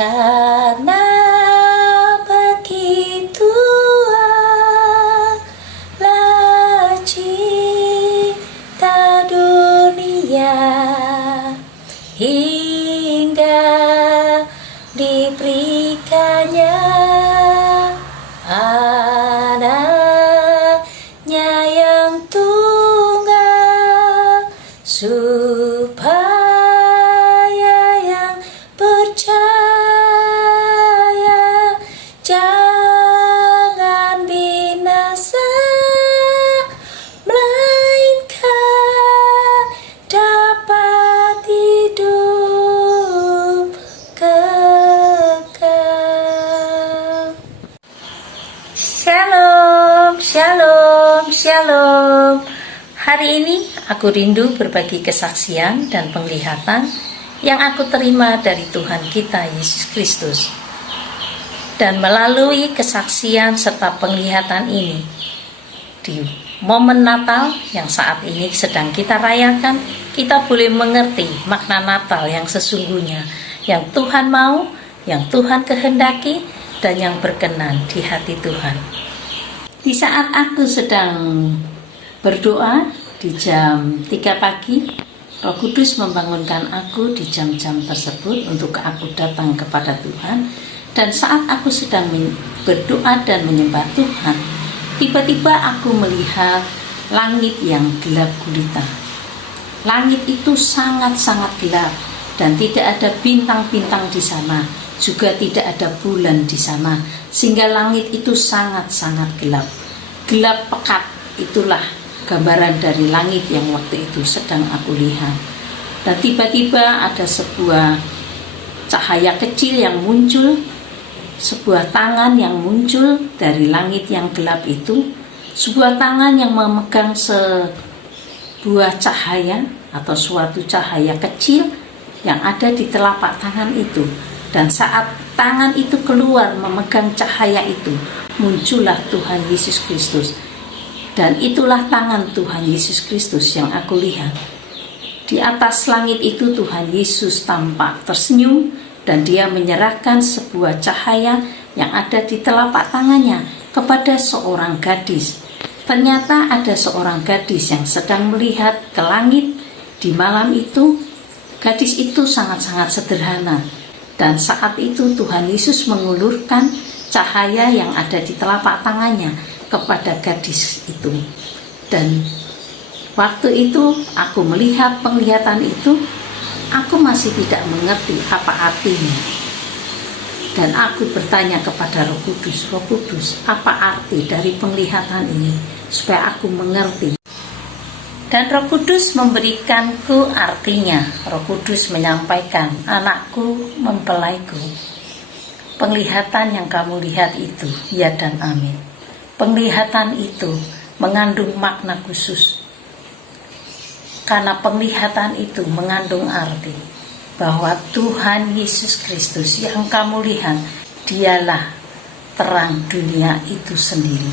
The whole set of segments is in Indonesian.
Karena begitu adalah cinta dunia, hingga diberikannya anaknya yang tunggal, supaya yang percaya jangan binasa, melainkan dapat hidup kekal. Shalom, shalom, shalom. Hari ini aku rindu berbagi kesaksian dan penglihatan yang aku terima dari Tuhan kita Yesus Kristus. Dan melalui kesaksian serta penglihatan ini, di momen Natal yang saat ini sedang kita rayakan, kita boleh mengerti makna Natal yang sesungguhnya, yang Tuhan mau, yang Tuhan kehendaki, dan yang berkenan di hati Tuhan. Di saat aku sedang berdoa di jam 3 pagi, Roh Kudus membangunkan aku di jam-jam tersebut untuk aku datang kepada Tuhan. Dan saat aku sedang berdoa dan menyembah Tuhan, tiba-tiba aku melihat langit yang gelap gulita. Langit itu sangat-sangat gelap dan tidak ada bintang-bintang di sana, juga tidak ada bulan di sana, sehingga langit itu sangat-sangat gelap. Gelap pekat, itulah gambaran dari langit yang waktu itu sedang aku lihat. Dan tiba-tiba ada sebuah cahaya kecil yang muncul, sebuah tangan yang muncul dari langit yang gelap itu, sebuah tangan yang memegang sebuah cahaya atau suatu cahaya kecil yang ada di telapak tangan itu. Dan saat tangan itu keluar memegang cahaya itu, muncullah Tuhan Yesus Kristus. Dan itulah tangan Tuhan Yesus Kristus yang aku lihat. Di atas langit itu Tuhan Yesus tampak tersenyum, dan dia menyerahkan sebuah cahaya yang ada di telapak tangannya kepada seorang gadis. Ternyata ada seorang gadis yang sedang melihat ke langit di malam itu. Gadis itu sangat-sangat sederhana. Dan saat itu Tuhan Yesus mengulurkan cahaya yang ada di telapak tangannya kepada gadis itu. Dan waktu itu aku melihat penglihatan itu, aku masih tidak mengerti apa artinya. Dan aku bertanya kepada Roh Kudus, Roh Kudus, apa arti dari penglihatan ini, supaya aku mengerti. Dan Roh Kudus memberikanku artinya. Roh Kudus menyampaikan, anakku, mempelaiku, penglihatan yang kamu lihat itu, ya dan amin. Penglihatan itu mengandung makna khusus. Karena penglihatan itu mengandung arti bahwa Tuhan Yesus Kristus yang kamu lihat, dialah terang dunia itu sendiri.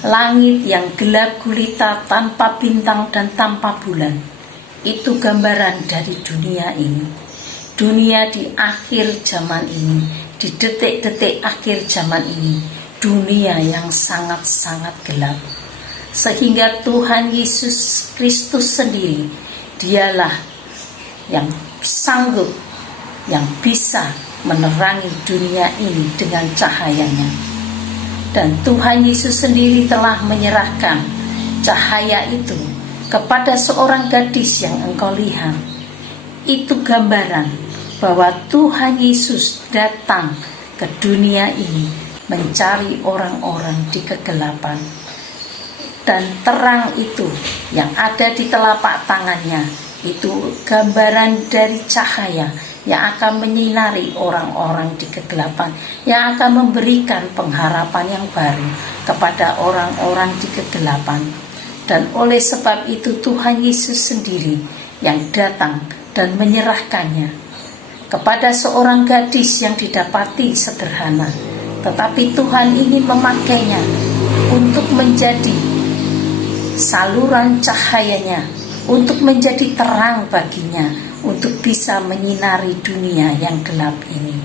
Langit yang gelap gulita tanpa bintang dan tanpa bulan, itu gambaran dari dunia ini. Dunia di akhir zaman ini, di detik-detik akhir zaman ini, dunia yang sangat-sangat gelap. Sehingga Tuhan Yesus Kristus sendiri, dialah yang sanggup, yang bisa menerangi dunia ini dengan cahayanya. Dan Tuhan Yesus sendiri telah menyerahkan cahaya itu kepada seorang gadis yang engkau lihat. Itu gambaran bahwa Tuhan Yesus datang ke dunia ini mencari orang-orang di kegelapan. Dan terang itu yang ada di telapak tangannya, itu gambaran dari cahaya yang akan menyinari orang-orang di kegelapan, yang akan memberikan pengharapan yang baru kepada orang-orang di kegelapan. Dan oleh sebab itu Tuhan Yesus sendiri yang datang dan menyerahkannya kepada seorang gadis yang didapati sederhana, tetapi Tuhan ingin memakainya untuk menjadi saluran cahayanya untuk menjadi terang baginya, untuk bisa menyinari dunia yang gelap ini.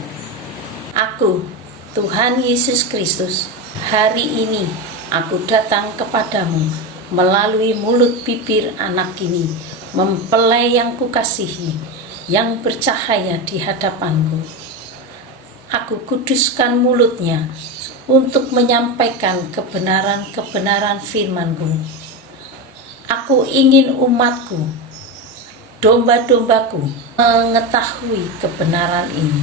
Aku, Tuhan Yesus Kristus, hari ini aku datang kepadamu melalui mulut bibir anak ini, mempelai yang kukasihi, yang bercahaya di hadapanku. Aku kuduskan mulutnya untuk menyampaikan kebenaran-kebenaran firman-Ku. Aku ingin umatku, domba-dombaku, mengetahui kebenaran ini.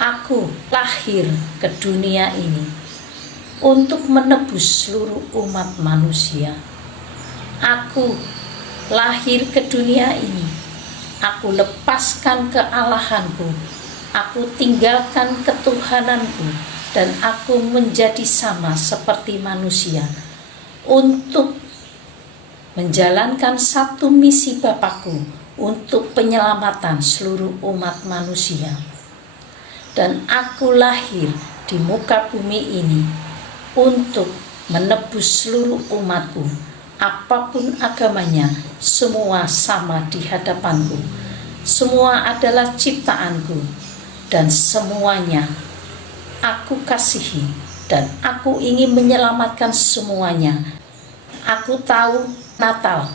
Aku lahir ke dunia ini untuk menebus seluruh umat manusia. Aku lahir ke dunia ini. Aku lepaskan kealahanku. Aku tinggalkan ketuhananku. Dan aku menjadi sama seperti manusia untuk menjalankan satu misi Bapakku untuk penyelamatan seluruh umat manusia. Dan aku lahir di muka bumi ini untuk menebus seluruh umatku, apapun agamanya, semua sama di hadapanku. Semua adalah ciptaanku dan semuanya aku kasihi, dan aku ingin menyelamatkan semuanya. Aku tahu Natal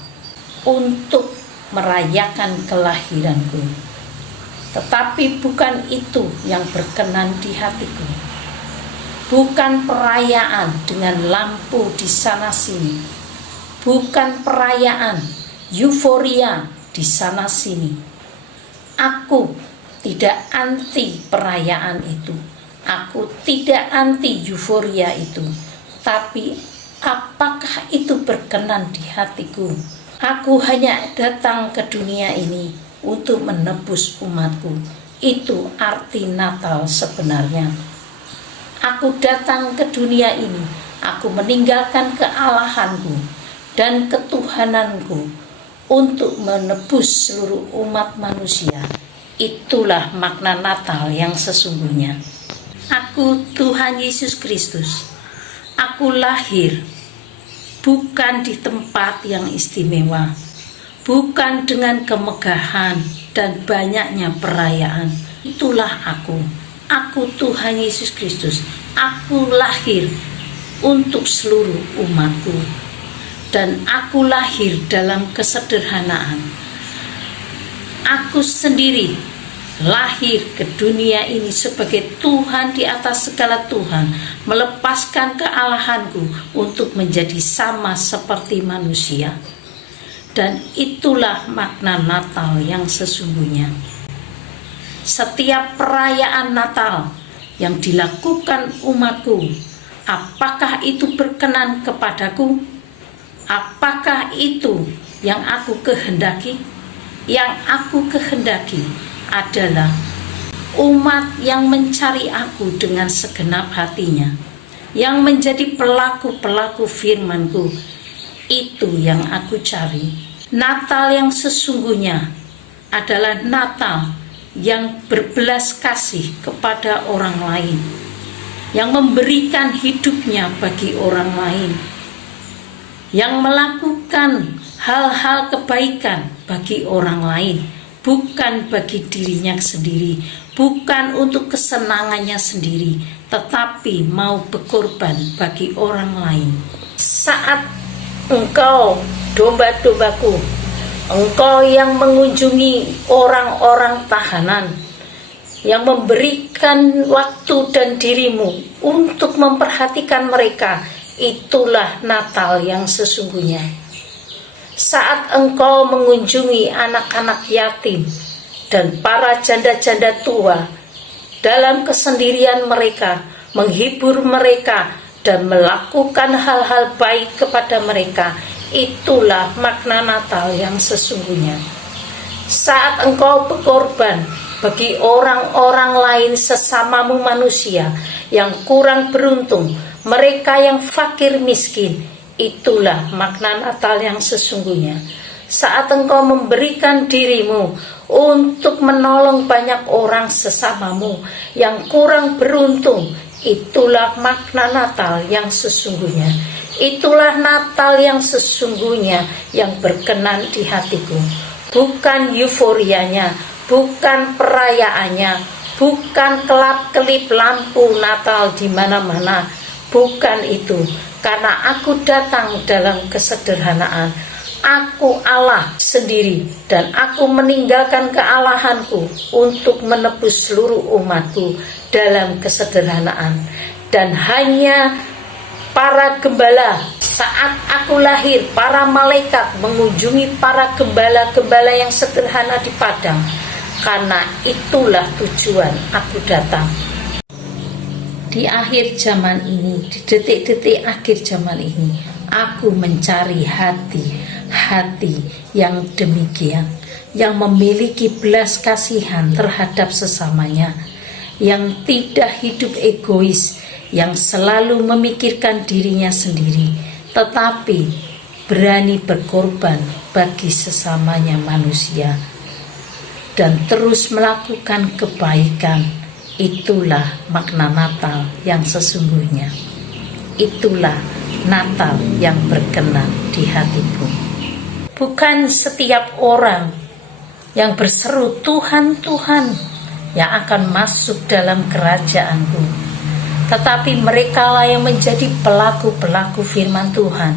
untuk merayakan kelahiranku, tetapi bukan itu yang berkenan di hatiku. Bukan perayaan dengan lampu di sana sini, bukan perayaan euforia di sana sini. Aku tidak anti perayaan itu. Aku tidak anti euforia itu, tapi apakah itu berkenan di hatiku? Aku hanya datang ke dunia ini untuk menebus umatku. Itu arti Natal sebenarnya. Aku datang ke dunia ini, aku meninggalkan kealahanku dan ketuhananku untuk menebus seluruh umat manusia. Itulah makna Natal yang sesungguhnya. Aku Tuhan Yesus Kristus. Aku lahir bukan di tempat yang istimewa, bukan dengan kemegahan dan banyaknya perayaan. Itulah aku. Aku Tuhan Yesus Kristus. Aku lahir untuk seluruh umatku. Dan aku lahir dalam kesederhanaan. Aku sendiri lahir ke dunia ini sebagai Tuhan di atas segala Tuhan, melepaskan kealahanku untuk menjadi sama seperti manusia. Dan itulah makna Natal yang sesungguhnya. Setiap perayaan Natal yang dilakukan umatku, apakah itu berkenan kepadaku? Apakah itu yang aku kehendaki? Yang aku kehendaki adalah umat yang mencari aku dengan segenap hatinya, yang menjadi pelaku-pelaku firman-Ku. Itu yang aku cari. Natal yang sesungguhnya adalah Natal yang berbelas kasih kepada orang lain, yang memberikan hidupnya bagi orang lain, yang melakukan hal-hal kebaikan bagi orang lain, bukan bagi dirinya sendiri, bukan untuk kesenangannya sendiri, tetapi mau berkorban bagi orang lain. Saat engkau, domba-dombaku, engkau yang mengunjungi orang-orang tahanan, yang memberikan waktu dan dirimu untuk memperhatikan mereka, itulah Natal yang sesungguhnya. Saat engkau mengunjungi anak-anak yatim dan para janda-janda tua dalam kesendirian mereka, menghibur mereka dan melakukan hal-hal baik kepada mereka, itulah makna Natal yang sesungguhnya. Saat engkau berkorban bagi orang-orang lain sesamamu manusia yang kurang beruntung, mereka yang fakir miskin, itulah makna Natal yang sesungguhnya. Saat engkau memberikan dirimu untuk menolong banyak orang sesamamu yang kurang beruntung, itulah makna Natal yang sesungguhnya. Itulah Natal yang sesungguhnya yang berkenan di hatiku. Bukan euforianya, bukan perayaannya, bukan kelap-kelip lampu Natal di mana-mana. Bukan itu, karena aku datang dalam kesederhanaan. Aku Allah sendiri, dan aku meninggalkan kealahanku untuk menebus seluruh umatku dalam kesederhanaan. Dan hanya para gembala, saat aku lahir, para malaikat mengunjungi para gembala-gembala yang sederhana di padang. Karena itulah tujuan aku datang. Di akhir zaman ini, di detik-detik akhir zaman ini, aku mencari hati yang demikian, yang memiliki belas kasihan terhadap sesamanya, yang tidak hidup egois, yang selalu memikirkan dirinya sendiri, tetapi berani berkorban bagi sesamanya manusia, dan terus melakukan kebaikan. Itulah makna Natal yang sesungguhnya. Itulah Natal yang berkenan di hatiku. Bukan setiap orang yang berseru Tuhan, Tuhan yang akan masuk dalam kerajaanku, tetapi merekalah yang menjadi pelaku-pelaku firman Tuhan,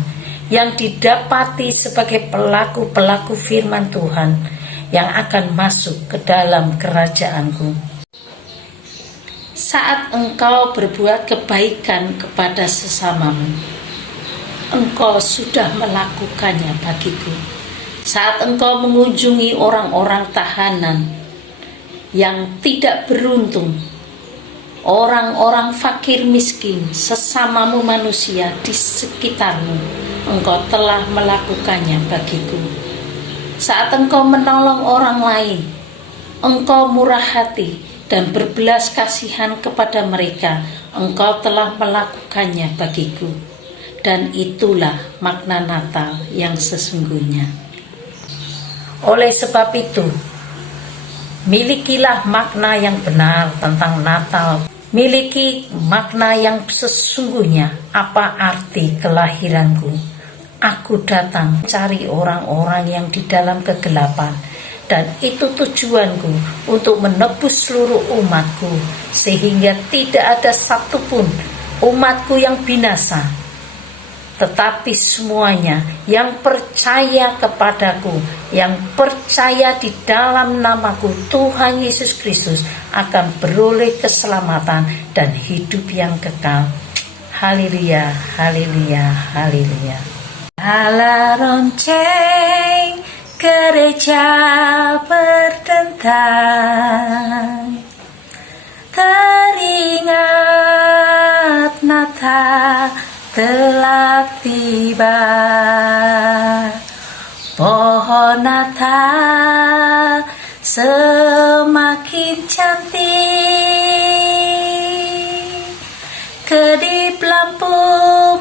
yang didapati sebagai pelaku-pelaku firman Tuhan yang akan masuk ke dalam kerajaanku. Saat engkau berbuat kebaikan kepada sesamamu, engkau sudah melakukannya bagiku. Saat engkau mengunjungi orang-orang tahanan yang tidak beruntung, orang-orang fakir miskin, sesamamu manusia di sekitarmu, engkau telah melakukannya bagiku. Saat engkau menolong orang lain, engkau murah hati dan berbelas kasihan kepada mereka, engkau telah melakukannya bagiku. Dan itulah makna Natal yang sesungguhnya. Oleh sebab itu, milikilah makna yang benar tentang Natal. Miliki makna yang sesungguhnya. Apa arti kelahiranku? Aku datang mencari orang-orang yang di dalam kegelapan. Dan itu tujuanku, untuk menebus seluruh umatku, sehingga tidak ada satupun umatku yang binasa, tetapi semuanya yang percaya kepadaku, yang percaya di dalam namaku Tuhan Yesus Kristus, akan beroleh keselamatan dan hidup yang kekal. Haleluya, haleluya, haleluya. Ala lonceng gereja berdentang, teringat Natal telah tiba. Pohon Natal semakin cantik, kedip lampu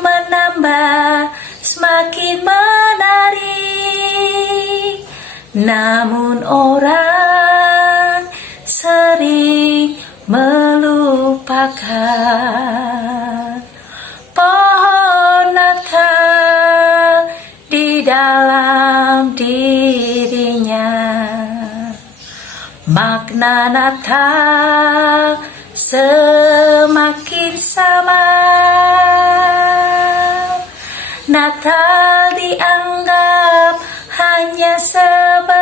menambah semakin menarik. Namun orang sering melupakan pohon Natal di dalam dirinya. Makna Natal semakin sama. Natal dianggap hanya sebentar.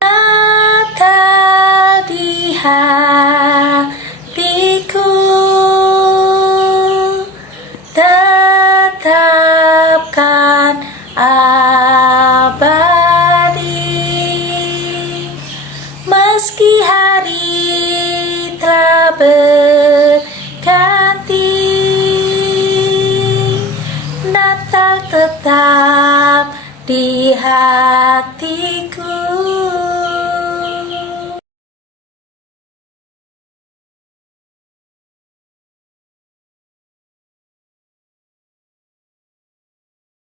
Natal di hatiku, tetapkan abadi. Meski hari telah berganti, Natal tetap di hati.